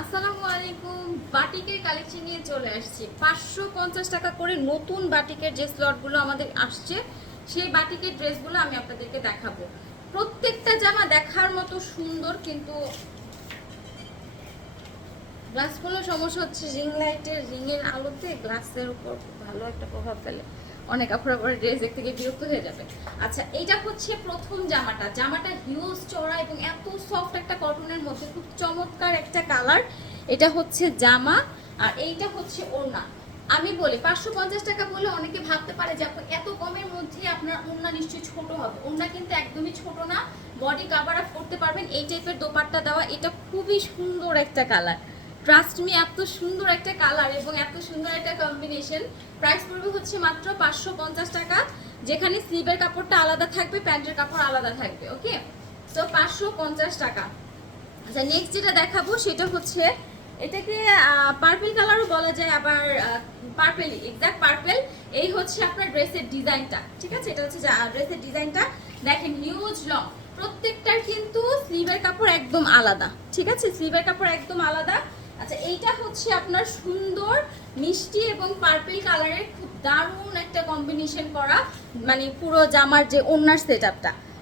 আসসালামু আলাইকুম, বাটিকের কালেকশন নিয়ে চলে আসছি। পাঁচশো পঞ্চাশ টাকা করে নতুন বাটিকের যে স্লটগুলো আমাদের আসছে, সেই বাটিকের ড্রেসগুলো আমি আপনাদেরকে দেখাবো। প্রত্যেকটা জামা দেখার মতো সুন্দর কিন্তু গ্লাসগুলো সমস্যা হচ্ছে রিং লাইটের রিংয়ের আলোতে গ্লাসের উপর ভালো একটা প্রভাব ফেলে। অনেক আপনার পরে ড্রেস দেখতে গিয়ে বিরক্ত হয়ে যাবে। আচ্ছা এইটা হচ্ছে প্রথম জামাটা। জামাটা হিউজ চড়া এবং এত সফট একটা কটনের মধ্যে, খুব চমৎকার একটা কালার এটা হচ্ছে জামা আর এইটা হচ্ছে ওড়না। আমি বলি, পাঁচশো পঞ্চাশ টাকা বলে অনেকে ভাবতে পারে যে এত কমের মধ্যে আপনার ওড়না নিশ্চয়ই ছোট হবে। ওড়না কিন্তু একদমই ছোট না। বডি কাভার আপ করতে পারবেন। এই টাইপের দোপাট্টা দেওয়া, এটা খুবই সুন্দর একটা কালার ট্রাস্ট মি এত সুন্দর একটা কালার এবং এত সুন্দর একটা কম্বিনেশন প্রাইস পড়বে হচ্ছে মাত্র পাঁচশো পঞ্চাশ টাকা, যেখানে স্লিভের কাপড়টা আলাদা থাকবে, প্যান্টের কাপড় আলাদা থাকবে ওকে তো পাঁচশো পঞ্চাশ টাকা। আচ্ছা নেক্সট যেটা দেখাবো, সেটা হচ্ছে এটাকে পার্পেল কালারও বলা যায়, আবার পার্পেলই এক্সাক্ট পার্পেল এই হচ্ছে আপনার ড্রেসের ডিজাইনটা ঠিক আছে? এটা হচ্ছে ড্রেসের ডিজাইনটা দেখেন হিউজ লং প্রত্যেকটার কিন্তু স্লিভের কাপড় একদম আলাদা, ঠিক আছে? স্লিভের কাপড় একদম আলাদা। আচ্ছা এইটা হচ্ছে আপনার সুন্দর, মিষ্টি এবং পার্পল কালারের খুব দারুণ একটা কম্বিনেশন করা মানে পুরো জামার যে ওনার সেট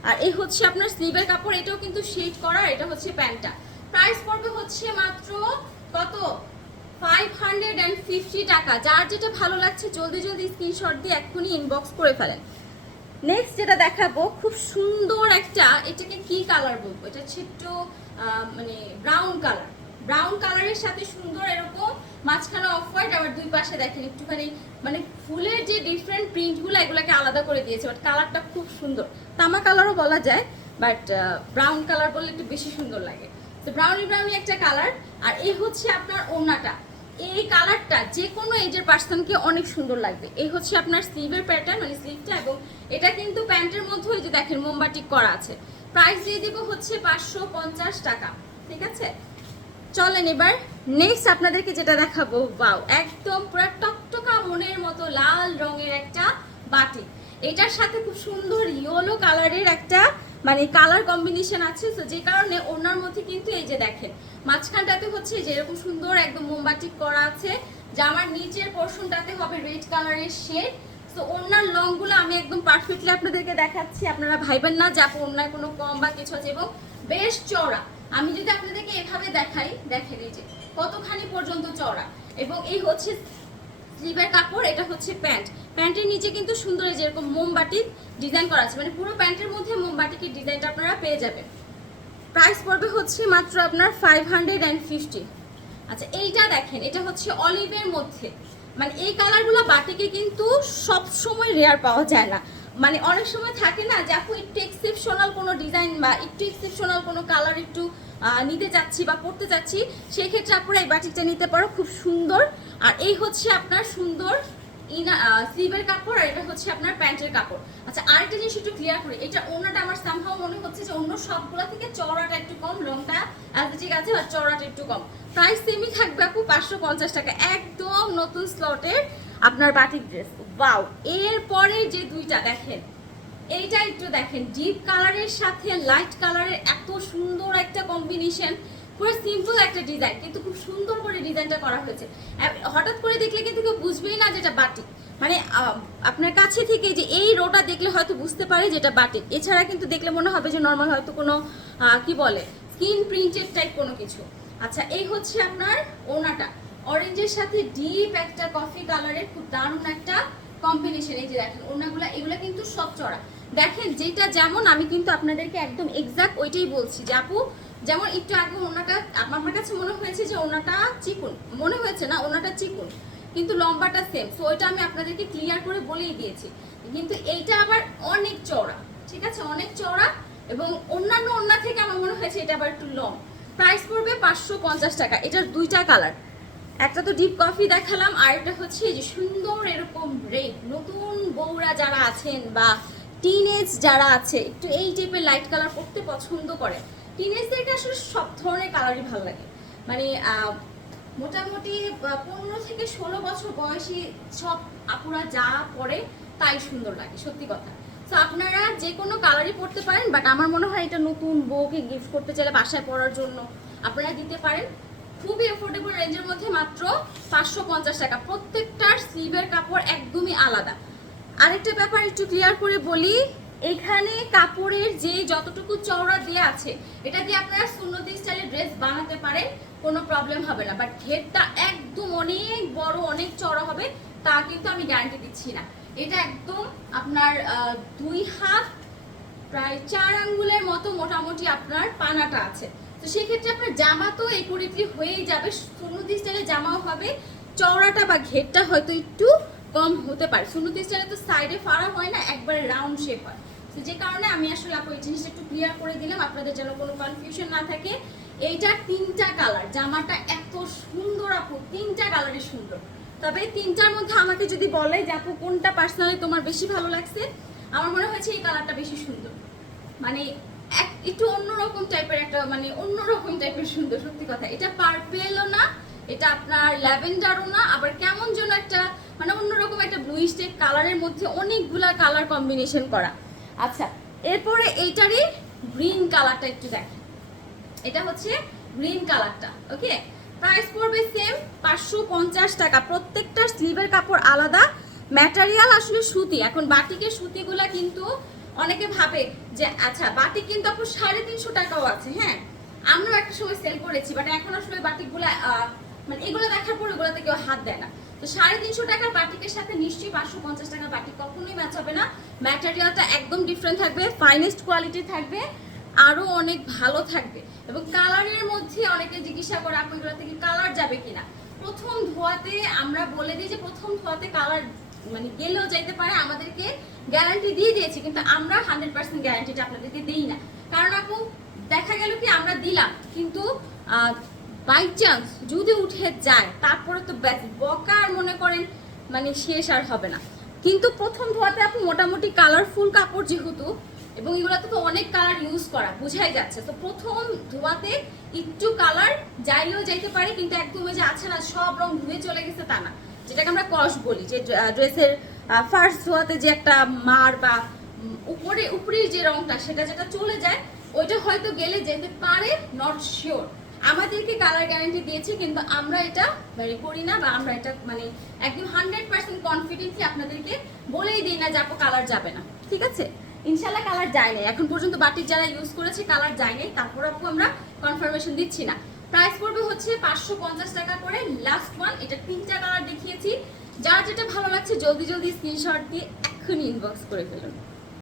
আর এই হচ্ছে আপনার স্লিভের কাপড়, এটাও কিন্তু শেড করা এটা হচ্ছে প্যান্টটা। প্রাইস পড়বে হচ্ছে মাত্র কত? ফাইভ হান্ড্রেড অ্যান্ড ফিফটি টাকা। যার যেটা ভালো লাগছে, জলদি জলদি স্ক্রিনশট দিয়ে এক্ষুনি ইনবক্স করে ফেলেন। নেক্সট যেটা দেখাবো, খুব সুন্দর একটা, এটাকে কি কালার বলব? এটা হচ্ছে একটু মানে ব্রাউন কালার ব্রাউন কালারের সাথে সুন্দর এরকম মাঝখানে অফ হোয়াইট আবার দুই পাশে দেখেন একটুখানি মানে ফুলের যে ডিফারেন্ট প্রিন্টগুলো এগুলোকে আলাদা করে দিয়েছে বাট কালারটা খুব সুন্দর। তামা কালারও বলা যায় বাট ব্রাউন কালার বললে একটু বেশি সুন্দর লাগে। তো ব্রাউনি ব্রাউনি একটা কালার আর এই হচ্ছে আপনার ওড়নাটা। এই কালারটা যে কোনো এজের পার্সনকে অনেক সুন্দর লাগবে। এই হচ্ছে আপনার স্লিভের প্যাটার্ন মানে স্লিভটা এবং এটা কিন্তু প্যান্টের মধ্যে ওই যে দেখেন মোমবাটি করা আছে। প্রাইস দিয়ে দিব হচ্ছে পাঁচশো পঞ্চাশ টাকা, ঠিক আছে? চলেন এবার নেক্সট আপনাদেরকে যেটা দেখাবো। বাউ একদম পুরো টকটকা মনের মতো লাল রঙের একটা বাটি। এটার সাথে খুব সুন্দর ইয়েলো কালারের একটা মানে কালার কম্বিনেশন আছে। তো যে কারণে ওনার মধ্যে কিন্তু এই যে দেখেন, মাঝখানটাতে হচ্ছে যে এরকম সুন্দর একদম মোমবাটি করা আছে। জামার নিচের পোর্শনটাতে হবে রেড কালারের শেড তো ওনার লংগুলো আমি একদম পারফেক্টলি আপনাদেরকে দেখাচ্ছি। আপনারা ভাইবেন না যে আপু ওনার কোনো কম বা কিছু আছে। এবং বেশ চওড়া। আমি যদি আপনাদেরকে এভাবে দেখাই, দেখেন এই যে, কতখানি পর্যন্ত চড়া এবং এই হচ্ছে স্লিভের কাপড়, এটা হচ্ছে প্যান্ট। প্যান্টের নিচে কিন্তু সুন্দর এই যে এরকম মোমবাটি ডিজাইন করা আছে। মানে পুরো প্যান্টের মধ্যে মোমবাটিকের ডিজাইনটা আপনারা পেয়ে যাবেন। প্রাইস পড়বে হচ্ছে মাত্র আপনার ফাইভ হান্ড্রেড অ্যান্ড ফিফটি আচ্ছা এইটা দেখেন, এটা হচ্ছে অলিভের মধ্যে। মানে এই কালারগুলো বাটিকে কিন্তু সব সময় রেয়ার পাওয়া যায় না। মানে অনেক সময় থাকে না যে আপু একটু এক্সেপশনাল কোনো ডিজাইন বা একটু এক্সেপশনাল কোনো কালার একটু নিতে চাচ্ছি বা পড়তে চাচ্ছি সেই ক্ষেত্রে আপনারা এই বাটিকটা নিতে পারো, খুব সুন্দর। আর এই হচ্ছে আপনার সুন্দর ইনা স্লিভের কাপড় আর এটা হচ্ছে আপনার প্যান্টের কাপড়। আচ্ছা আরেকটা জিনিস একটু ক্লিয়ার করি, এটা ওনাটা আমার সামহাও মনে হচ্ছে যে অন্য সবগুলো থেকে চওড়াটা একটু কম লংটা ঠিক আছে, আর চওড়াটা একটু কম। প্রাইস সেমই থাকবে আপু পাঁচশো পঞ্চাশ টাকা, একদম নতুন স্লটের আপনার বাটিক ড্রেস বাও এরপরে যে দুইটা দেখেন, এইটা একটু দেখেন। ডিপ কালারের সাথে লাইট কালারের এত সুন্দর একটা কম্বিনেশন পুরো সিম্পল একটা ডিজাইন কিন্তু খুব সুন্দর করে ডিজাইনটা করা হয়েছে। হঠাৎ করে দেখলে কিন্তু কেউ বুঝবেই না যেটা বাটিক মানে আপনার কাছে থেকে যে এই রোটা দেখলে হয়তো বুঝতে পারে যেটা বাটিক এছাড়া কিন্তু দেখলে মনে হবে যে নর্মাল হয়তো কোনো কি বলে স্কিন প্রিন্টেড টাইপ কোনো কিছু। আচ্ছা এই হচ্ছে আপনার ওনাটা। অরেঞ্জের সাথে ডিপ একটা কফি কালারের খুব দারুণ একটা কম্বিনেশন এই যে দেখেন ওনাগুলো এগুলো কিন্তু সব চড়া। দেখেন, যেটা যেমন, আমি কিন্তু আপনাদেরকে একদম এক্সাক্ট ওইটাই বলছি যে আপু, যেমন একটু আগে ওনাটা আমার কাছে মনে হয়েছে যে ওনাটা চিকুন, মনে হয়েছে না ওনাটা চিকুন, কিন্তু লম্বাটা সেম সো ওইটা আমি আপনাদেরকে ক্লিয়ার করে বলেই দিয়েছি। কিন্তু এইটা আবার অনেক চওড়া ঠিক আছে? অনেক চওড়া এবং অন্যান্য ওন্না থেকে আমার মনে হয়েছে এটা আবার একটু লং প্রাইস পড়বে পাঁচশো পঞ্চাশ টাকা, এটার দুইটা কালার একটা তো ডিপ কফি দেখালাম আর একটা হচ্ছে যে সুন্দর এরকম রেড নতুন বউরা যারা আছেন বা টিনেজ যারা আছে, একটু এই টাইপের লাইট কালার পরতে পছন্দ করে। টিনেজদেরকে আসলে সব ধরনের কালারই ভালো লাগে। মানে মোটামুটি পনেরো থেকে ষোলো বছর বয়সী সব আপুরা যা পরে তাই সুন্দর লাগে, সত্যি কথা। তো আপনারা যে কোনো কালারই পরতে পারেন বাট আমার মনে হয় এটা নতুন বউকে গিফট করতে চাইলে বাসায় পরার জন্য আপনারা দিতে পারেন। খুবই এফোর্ডেবল রেঞ্জের মধ্যে মাত্র পাঁচশো পঞ্চাশ টাকা। প্রত্যেকটার স্লিভের কাপড় একদমই আলাদা। আরেকটা ব্যাপার একটু ক্লিয়ার করে বলি, এখানে কাপড়ের যে যতটুকু চওড়া দেওয়া আছে, এটা দিয়ে আপনারা সুন্নতি স্টাইলের ড্রেস বানাতে পারেন, কোনো প্রবলেম হবে না। বাট ঘেরটা একদম অনেক বড়, অনেক চওড়া হবে, তা কিন্তু আমি গ্যারান্টি দিচ্ছি না। এটা একদম আপনার দুই হাত, প্রায় চার আঙ্গুলের মতো মোটামুটি আপনার পানাটা আছে। তো সেক্ষেত্রে আপনার জামা তো একুরেটলি হয়েই যাবে। সুন্নতি স্টাইলে জামাও হবে, চওড়াটা বা ঘেরটা হয়তো একটু কম হতে পারে। সুন্নতি স্টাইলে তো সাইডে ফাড়া হয় না, একবার রাউন্ড শেপ হয়। তো যে কারণে আমি আসলে আপু এই জিনিসটা একটু ক্লিয়ার করে দিলাম, আপনাদের যেন কোনো কনফিউশন না থাকে। এইটা তিনটা কালার জামাটা এত সুন্দর আপু, তিনটা কালারই সুন্দর। তবে তিনটার মধ্যে আমাকে যদি বলে যে আপু, কোনটা পার্সোনালি তোমার বেশি ভালো লাগছে? আমার মনে হয়েছে এই কালারটা বেশি সুন্দর। মানে একটু অন্যরকম টাইপের একটা মানে অন্যরকম টাইপের সুন্দর, সত্যি কথা। এটা পার্পেলও না, এটা আপনার ল্যাভেন্ডারও না, আবার কেমন যেন একটা মানে অন্যরকম একটা ব্লুইশ টাইপ কালারের মধ্যে অনেকগুলা কালার কম্বিনেশন করা। আচ্ছা এরপরে এইটারই গ্রিন কালারটা একটু দেখেন এটা হচ্ছে গ্রিন কালারটা ওকে প্রাইস পড়বে সেম পাঁচশো পঞ্চাশ টাকা। প্রত্যেকটা স্লিভের কাপড় আলাদা। ম্যাটেরিয়াল আসলে সুতি, এখন বাটিকের সুতিগুলা কিন্তু অনেকে ভাবে যে আচ্ছা বাটিক কিন্তু আপু সাড়ে তিনশো টাকাও আছে। হ্যাঁ আমরা একটা সময় সেল করেছি বাট এখন আসলে বাটিকগুলা মানে এগুলো দেখার পর ওগুলোতে কেউ হাত দেয় না। তো সাড়ে তিনশো টাকার বাটিকের সাথে নিশ্চয়ই পাঁচশো পঞ্চাশ টাকার বাটিক কখনোই ম্যাচ হবে না। ম্যাটেরিয়ালটা একদম ডিফারেন্ট থাকবে ফাইনেস্ট কোয়ালিটি থাকবে আরও অনেক ভালো থাকবে। এবং কালারের মধ্যে অনেকে জিজ্ঞাসা করে, আপু এগুলো থেকে কালার যাবে কিনা? প্রথম ধোয়াতে আমরা বলে দিই যে, প্রথম ধোয়াতে কালার মানে গেলেও যাইতে পারে, আমাদেরকে গ্যারান্টি দিয়ে দিয়েছি, কিন্তু আমরা হান্ড্রেড পার্সেন্ট গ্যারান্টিটা আপনাদেরকে দিই না। কারণ আপু, দেখা গেল কি, আমরা দিলাম, কিন্তু বাই চান্স যদি উঠে যায়, তারপরে তো ব্যাস বকার মনে করেন মানে শেষ আর হবে না। কিন্তু প্রথম ধোয়াতে আপনি মোটামুটি কালারফুল কাপড় যেহেতু, এবং এগুলোতে তো অনেক কালার ইউজ করা, বোঝাই যাচ্ছে। তো প্রথম ধোয়াতে একটু কালার যাইলেও যাইতে পারে, কিন্তু একদম যে আছে না, সব রং ধুয়ে চলে গেছে তা না। যেটাকে আমরা কস বলি, যে ড্রেসের ফার্স্ট ধোয়াতে যে একটা মার বা উপরে, উপরের যে রংটা সেটা যেটা চলে যায়, ওইটা হয়তো গেলে যেতে পারে নট শিওর আমাদেরকে কালার গ্যারান্টি দিয়েছে, কিন্তু আমরা এটা ভ্যারি করি না বা আমরা এটা মানে একদম হান্ড্রেড পার্সেন্ট কনফিডেন্সলি আপনাদেরকে বলেই দিই না যে আপু কালার যাবে না। ঠিক আছে? ইনশাল্লাহ কালার যায় নাই। এখন পর্যন্ত বাটির যারা ইউজ করেছে কালার যায় নাই। তারপর আপু আমরা কনফার্মেশন দিচ্ছি না। প্রাইস পড়বে হচ্ছে পাঁচশো পঞ্চাশ টাকা করে। লাস্ট ওয়ান এটা তিনটা কালার দেখিয়েছি। যার যেটা ভালো লাগছে, জলদি জলদি স্ক্রিনশট দিয়ে এক্ষুনি ইনবক্স করে ফেলুন।